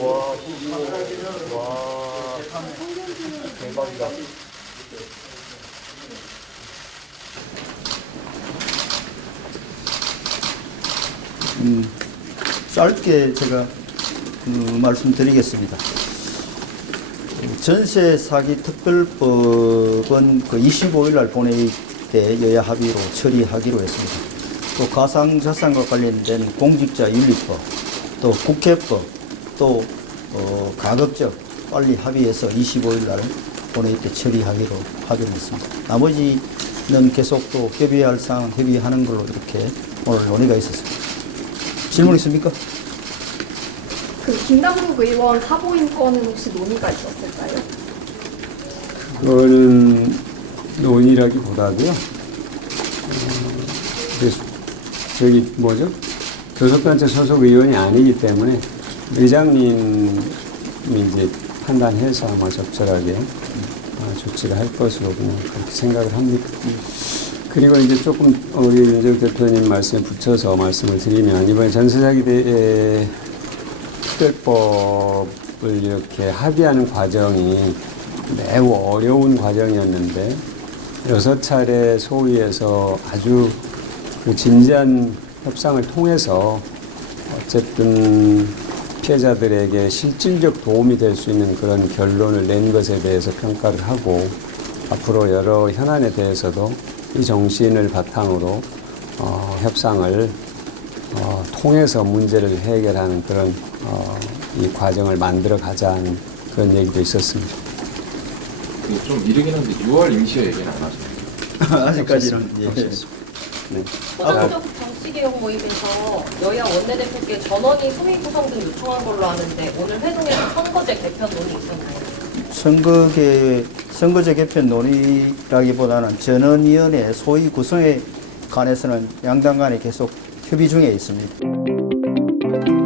와, 와, 대박이다. 음, 짧게 제가 그 말씀드리겠습니다. 전세 사기 특별법은 그 25일 날 보낼 때 여야 합의로 처리하기로 했습니다. 또 가상자산과 관련된 공직자 윤리법, 또 국회법, 또 어, 가급적 빨리 합의해서 25일 날 본회의 때 처리하기로 합의를 했습니다. 나머지는 계속 또 협의할 사항 협의하는 걸로 이렇게 오늘 논의가 있었습니다. 질문 있습니까? 그 김남국 의원 사보임 건은 혹시 논의가 있었을까요? 그거는 논의라기보다도요. 어, 그래서 저기 뭐죠? 교섭단체 소속 의원이 아니기 때문에 의장님이 이제 판단해서 아마 적절하게 어, 조치를 할 것으로 그냥 그렇게 생각을 합니다. 그리고 이제 조금 우리 윤석 대표님 말씀에 붙여서 말씀을 드리면 이번에 전세사기 대 특별법을 이렇게 합의하는 과정이 매우 어려운 과정이었는데 여섯 차례 소위에서 아주 그 진지한 협상을 통해서 어쨌든 피해자들에게 실질적 도움이 될 수 있는 그런 결론을 낸 것에 대해서 평가를 하고 앞으로 여러 현안에 대해서도 이 정신을 바탕으로 어, 협상을 어, 통해서 문제를 해결하는 그런 어, 이 과정을 만들어 가자는 그런 얘기도 있었습니다. 그좀 이르긴 한데 6월 임시 얘기는 안 하시나요? 아직까지는 예. 네. 원안적 정치개혁 모임에서 여야 원내대표께 전원이 소위 구성 등 요청한 걸로 아는데 오늘 회동에서 선거제 개편 논의 있었나요? 선거계 선거제 개편 논의라기보다는 전원위원회 소위 구성에 관해서는 양당 간에 계속 협의 중에 있습니다.